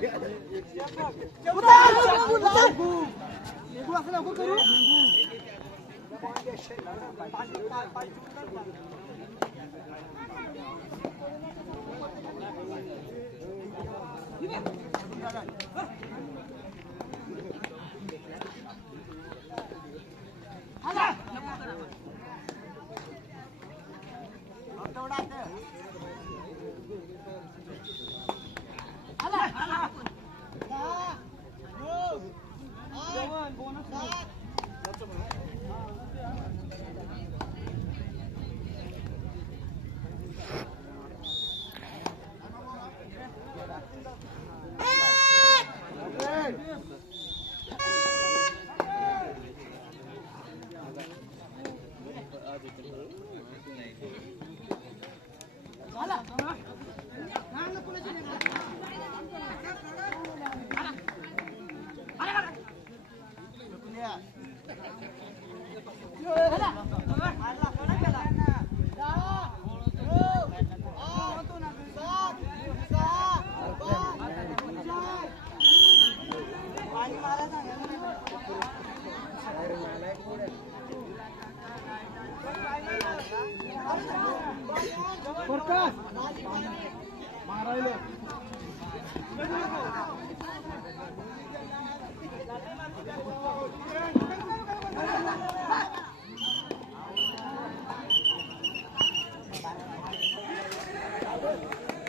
不打不打不打！你给我喊两。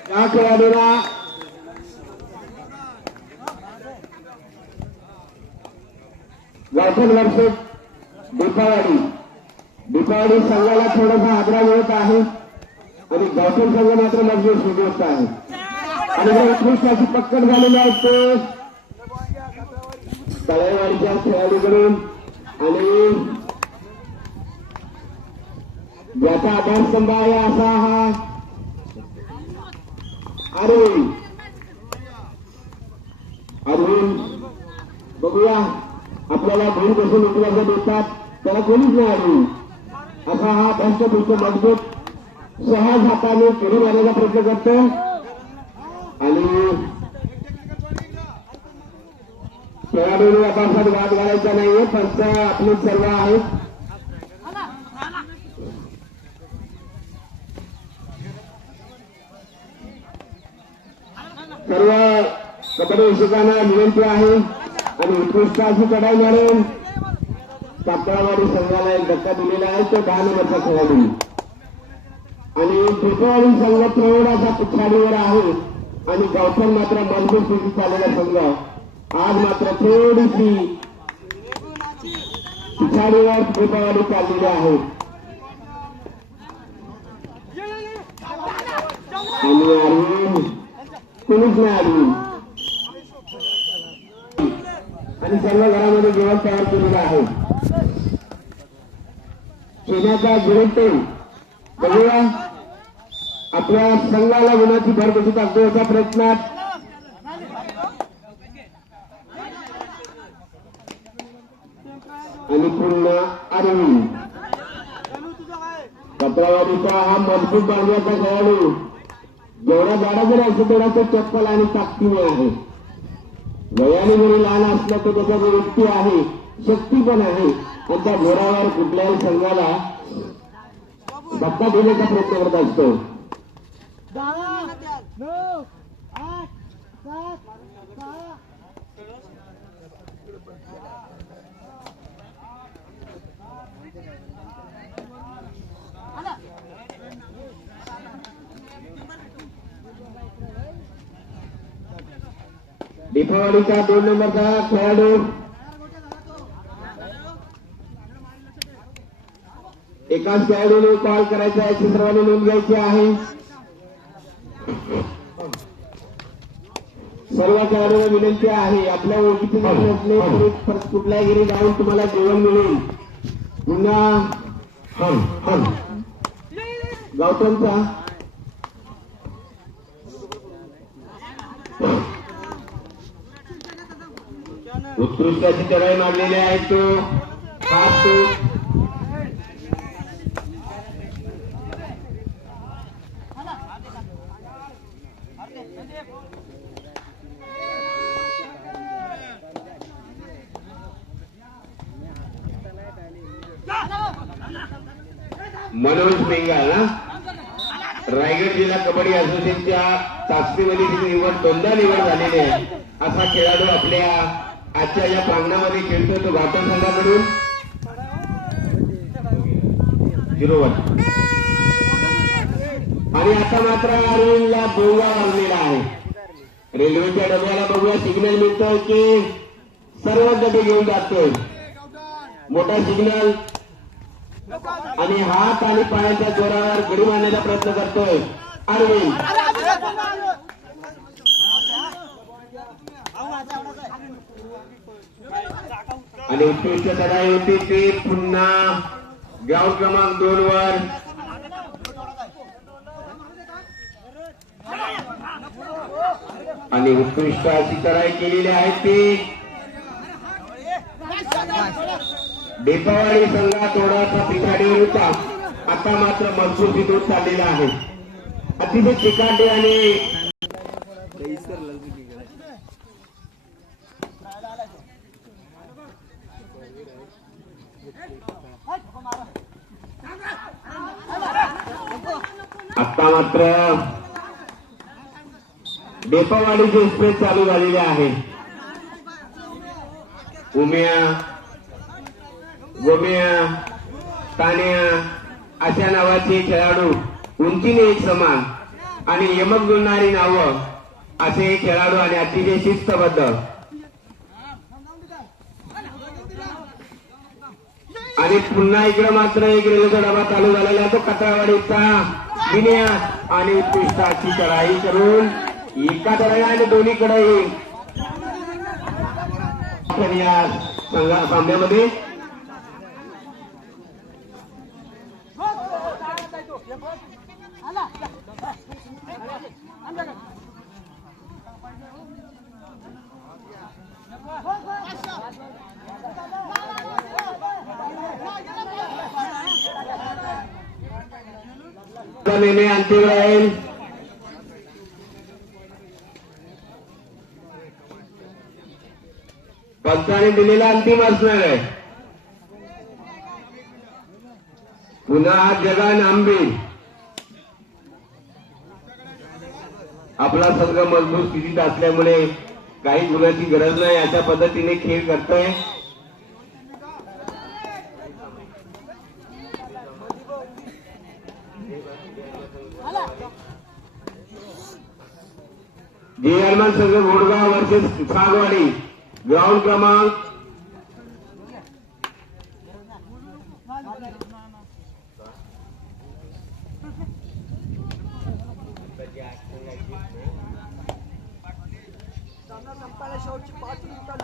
या खेळाडूला वाचन वर्ष दीपावली. दीपावली संघाला थोडासा आग्रह मिळत आहे. आणि गौतम संघ मात्र मजबूत सुदोस्त आहे आणि हे उत्कृष्ट अशी पक्कड झालेले आहेत ते तळेवाडीच्या खेळाडूकडून आणि ज्याचा आधारस्तंभ आहे असा हा अरविंद अरविंद बघूया आपल्याला घरी बसून उपलब्ध देतात त्याला कोणीच नाही अरविंद असा हा धष्टपुष्ट मजबूत सहा हाताने पुढे जाण्याचा प्रयत्न करतो. आणि खेळाडूंनी आपापसात वाद घालायचा नाहीये फक्त आपले सर्व आहेत सर्व कबड्डी शिक्षकांना विनंती आहे आणि उत्कृष्ट अशी चढाई मारून कापडावाडी संघाला एक धक्का दिलेला आहे तो दहा नंबरचा खेळाडू. आणि त्रिपुरारी संघ थोडासा पिछाडीवर आहे. आणि गौतम मात्र मजबूत स्थितीत आलेला संघ. आज मात्र थोडीशी पिछाडीवर त्रिपुरारी चाललेली आहे. आणि अरविंद कोणीच नाही अरविंद. आणि सर्व घरामध्ये जेवण तयार केलेलं आहे. सोन्याचा गिरटे बघूया. आपल्या संघाला गुणाची भर कशी टाकतो प्रयत्नात आणि पुन्हा अरविंद. कपडावाडीचा हा मजबूत बांधण्याचा खेळाडू. जेवढा जाडा जरी असतो तेवढा तो चप्पल आणि ताकदीने आहे. वयाने जरी लहान असला तर त्याचा जो व्यक्ती आहे शक्ती पण आहे. आणि त्या घोडावर कुठल्याही संघाला धक्का देण्याचा प्रयत्न करत असतो. दहा नऊ आठ सात सहा दीपावलीचा दोन नंबरचा खेळाडू. एकाच खेळाडूने कॉल करायचा आहे सर्वांनी नोंद घ्यायची आहे. सर्व खेळाडूंना विनंती आहे. आपल्या नसले तरी परत कुठल्याही घरी जाऊन तुम्हाला जेवण मिळेल. पुन्हा गौतमचा. उत्कृष्ट अशी चढाई मारलेली आहे तो मनोज पेंगाल ना रायगड जिल्हा कबड्डी असोसिएशनच्या चाचणीमध्ये तिची निवड दोनदा निवड झालेली आहे. असा खेळाडू आपल्या आजच्या या प्रांगणामध्ये खेळतो तो घाटन संघाकडून. Zero one. आणि आता मात्र अरविंदला बोगा लागलेला आहे. रेल्वेच्या डब्याला बघूया सिग्नल मिळतोय की सर्व डबे घेऊन जातोय. मोठा सिग्नल आणि हात आणि पायांच्या जोरावर घडी मारण्याचा प्रयत्न करतोय. अरविंद. आणि उत्कृष्ट चढाई होती ती पुन्हा ग्राउंड क्रमांक दोन वर. आणि उत्कृष्ट अशी चढाई केलेली आहे ती. दीपावली संघात थोडासा पिछाडीवर होता आता मात्र मजबूत होत चाललेला आहे. अतिशय चिकाटे आणि आता मात्र डेपावाडीचे एक्सप्रेस चालू झालेली आहे. उमिया गोमिया तान्या अशा नावाचे खेळाडू उंचीने एक समान आणि यमक जुळणारी नावं असे खेळाडू आणि अतिशय शिस्तबद्ध. आणि पुन्हा इकडे मात्र एक रेल्वेचा डबा चालू झालेला तो कटाळवाडीचा विनया आणि उत्कृष्टाची चढाई करून एका चढाई आणि दोन्हीकडे या संघा- सामन्यामध्ये नेहमी अंतिम राहील. पंचाने दिलेला अंतिम असणार आहे. पुन्हा आज जगान आपला संघ मजबूत स्थितीत असल्यामुळे काही गुणाची गरज नाही. अशा पद्धतीने खेळ करतोय. जे हनुमान संघ घोडगाव वर्सेस सागवाडी. ग्राउंड क्रमांक सामना संपायला शेवटची पाच मिनिटं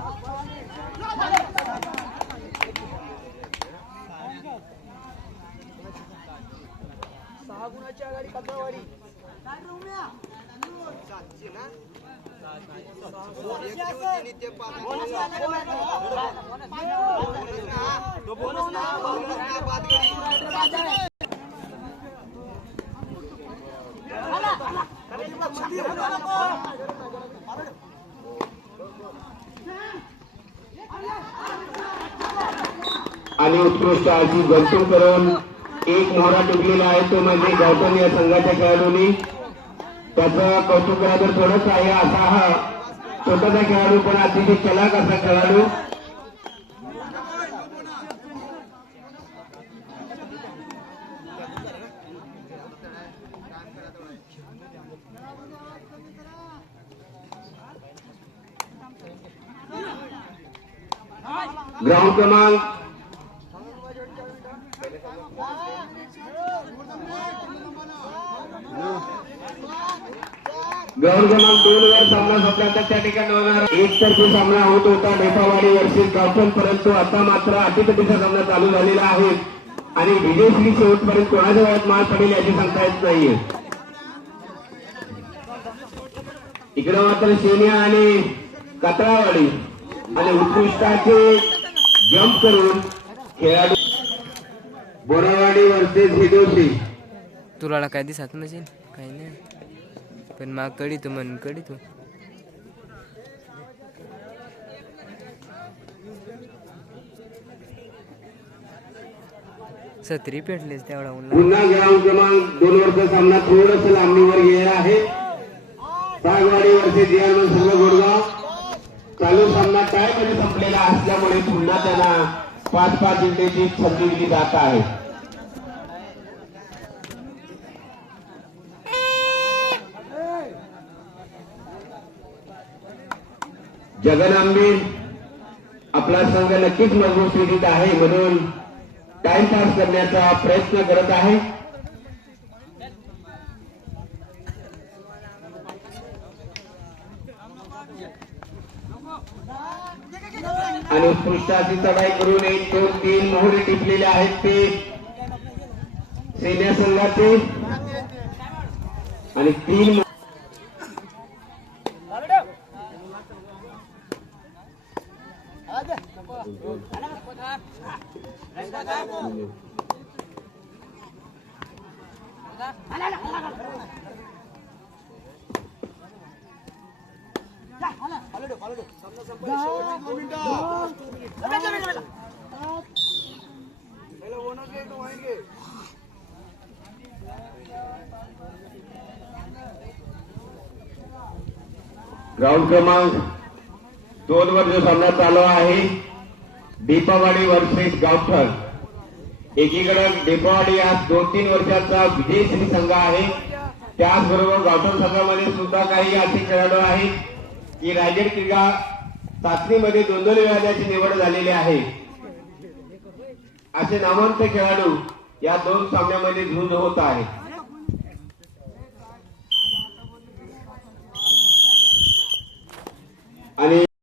सहा गुणाची आघाडी आणि उत्कृष्ट अशी गंतून करून एक मोहरा टिकलेला आहे तो म्हणजे गौतम या संघाच्या खेळाडूंनी. त्याचं कौतुक तर थोडंच आहे असा हा छोटासा खेळाडू पण अतिशय चलाक असा खेळाडू. ग्राउंड क्रमांक ग्राउंड क्रमांक दोन वर सामना संपल्यानंतर त्या ठिकाणी होणार एक तर्फी सामना होत होता. ढेपावाडी वर्षी गावठण परंतु आता मात्र अटीतटीचा सामना चालू झालेला आहे. आणि विजयश्री शेवटपर्यंत कोणाच्या वयात मार पडेल याची सांगता येत नाहीये. इकडे मात्र सेनिया आणि कतळावाडी आणि उत्कृष्टाचे जम्प करून खेळाडू बोरावाडी वर्सेस हिदोशी. तुला काय दिसत नसेल? काही नाही. पण मग कडी तू म्हण कडी तू सत्री पेटलेच तेवढा पुन्हा ग्राउंड क्रमांक दोन वरचा सामना थोडस लांबणीवर गेला आहे. सागवाडी वर्षे जियान सर्व गोडगाव चालू सामना टायमध्ये संपलेला असल्यामुळे पुन्हा त्यांना पाच पाच इंटेची संधी दिली जात आहे. जगनांबीर आपला संघ नक्कीच मजबूत स्थितीत आहे म्हणून टाइमपास करण्याचा प्रयत्न करत आहे. आणि उत्कृष्टाची चढाई करून एक दोन तीन मोहरे टिपलेले आहेत ते सेन्या संघाचे. आणि तीन मो- पहले ओनर के तो आएंगे ग्राउंड क्रमांक दोन वर जो सामना चालू आहे दीपावाडी वर्सेस गावठण. एकीकडे दीपावाडी हा दोन तीन वर्षाचा विजयश्री संघ आहे. त्याचबरोबर गावठण संघामध्ये सुद्धा काही असे खेळाडू आहेत की रायगड क्रीडा चाचणीमध्ये दोन दोन वेळा त्याची निवड झालेली आहे. असे नामांत खेळाडू या दोन सामन्यामध्ये झुंज होत आहे. आणि